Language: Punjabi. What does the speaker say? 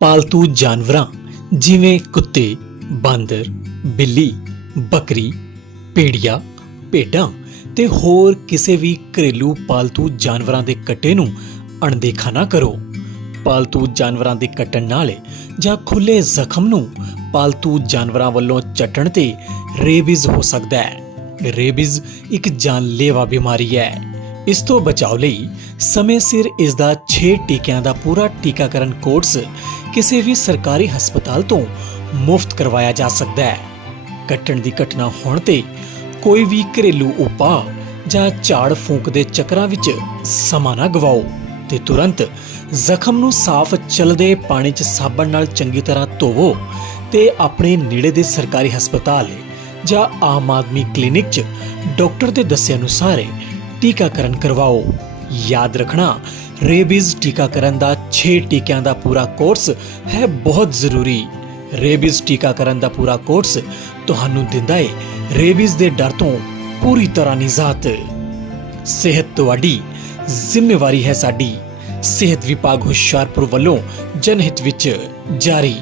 ਪਾਲਤੂ ਜਾਨਵਰਾਂ ਜਿਵੇਂ ਕੁੱਤੇ, ਬਾਂਦਰ, ਬਿੱਲੀ, ਬੱਕਰੀ ਭੇੜੀਆ ਭੇਡਾਂ ਤੇ ਹੋਰ ਕਿਸੇ ਵੀ ਘਰੇਲੂ ਪਾਲਤੂ ਜਾਨਵਰਾਂ ਦੇ ਕੱਟੇ ਨੂੰ ਅਣਦੇਖਾ ਨਾ ਕਰੋ। ਪਾਲਤੂ ਜਾਨਵਰਾਂ ਦੇ ਕੱਟਣ ਨਾਲ ਜਾਂ ਖੁੱਲੇ ਜ਼ਖਮ ਨੂੰ ਪਾਲਤੂ ਜਾਨਵਰਾਂ ਵੱਲੋਂ ਚੱਟਣ ਤੇ ਰੇਬੀਜ਼ ਹੋ ਸਕਦਾ ਹੈ। ਰੇਬੀਜ਼ ਇੱਕ ਜਾਨਲੇਵਾ ਬਿਮਾਰੀ ਹੈ। ਇਸ ਤੋਂ ਬਚਾਅ ਲਈ ਸਮੇਂ ਸਿਰ ਇਸ ਦਾ 6 ਟੀਕਿਆਂ ਦਾ ਪੂਰਾ ਟੀਕਾਕਰਨ ਕੋਰਸ ਕਿਸੇ ਵੀ ਸਰਕਾਰੀ ਹਸਪਤਾਲ ਤੋਂ ਮੁਫਤ ਕਰਵਾਇਆ ਜਾ ਸਕਦਾ ਹੈ। ਕੱਟਣ ਦੀ ਘਟਨਾ ਹੋਣ ਤੇ ਕੋਈ ਵੀ ਘਰੇਲੂ ਉਪਾਅ ਜਾਂ ਝਾੜ ਫੂਕ ਦੇ ਚੱਕਰਾਂ ਵਿੱਚ ਸਮਾਂ ਨਾ ਗਵਾਓ ਤੇ ਤੁਰੰਤ ਜ਼ਖਮ ਨੂੰ ਸਾਫ਼ ਚਲਦੇ ਪਾਣੀ 'ਚ ਸਾਬਣ ਨਾਲ ਚੰਗੀ ਤਰ੍ਹਾਂ ਧੋਵੋ ਤੇ ਆਪਣੇ ਨੇੜੇ ਦੇ ਸਰਕਾਰੀ ਹਸਪਤਾਲ ਜਾਂ ਆਮ ਆਦਮੀ ਕਲੀਨਿਕ 'ਚ ਡਾਕਟਰ ਦੇ ਦੱਸੇ ਅਨੁਸਾਰ ਟੀਕਾਕਰਨ ਕਰਵਾਓ। ਯਾਦ ਰੱਖਣਾ, ਰੇਬੀਜ਼ ਟੀਕਾਕਰਨ ਦਾ 6 ਟੀਕਿਆਂ ਦਾ ਪੂਰਾ ਕੋਰਸ ਹੈ ਬਹੁਤ ਜ਼ਰੂਰੀ। ਰੇਬੀਜ਼ ਟੀਕਾਕਰਨ ਦਾ ਪੂਰਾ ਕੋਰਸ ਤੁਹਾਨੂੰ ਦਿੰਦਾ ਹੈ ਰੇਬੀਜ਼ ਦੇ ਡਰ ਤੋਂ ਪੂਰੀ ਤਰ੍ਹਾਂ ਨਿਜਾਤ। ਸਿਹਤ ਤੁਹਾਡੀ ਜ਼ਿੰਮੇਵਾਰੀ ਹੈ ਸਾਡੀ। ਸਿਹਤ ਵਿਭਾਗ ਹੁਸ਼ਿਆਰਪੁਰ ਵੱਲੋਂ ਜਨਹਿਤ ਵਿੱਚ ਜਾਰੀ।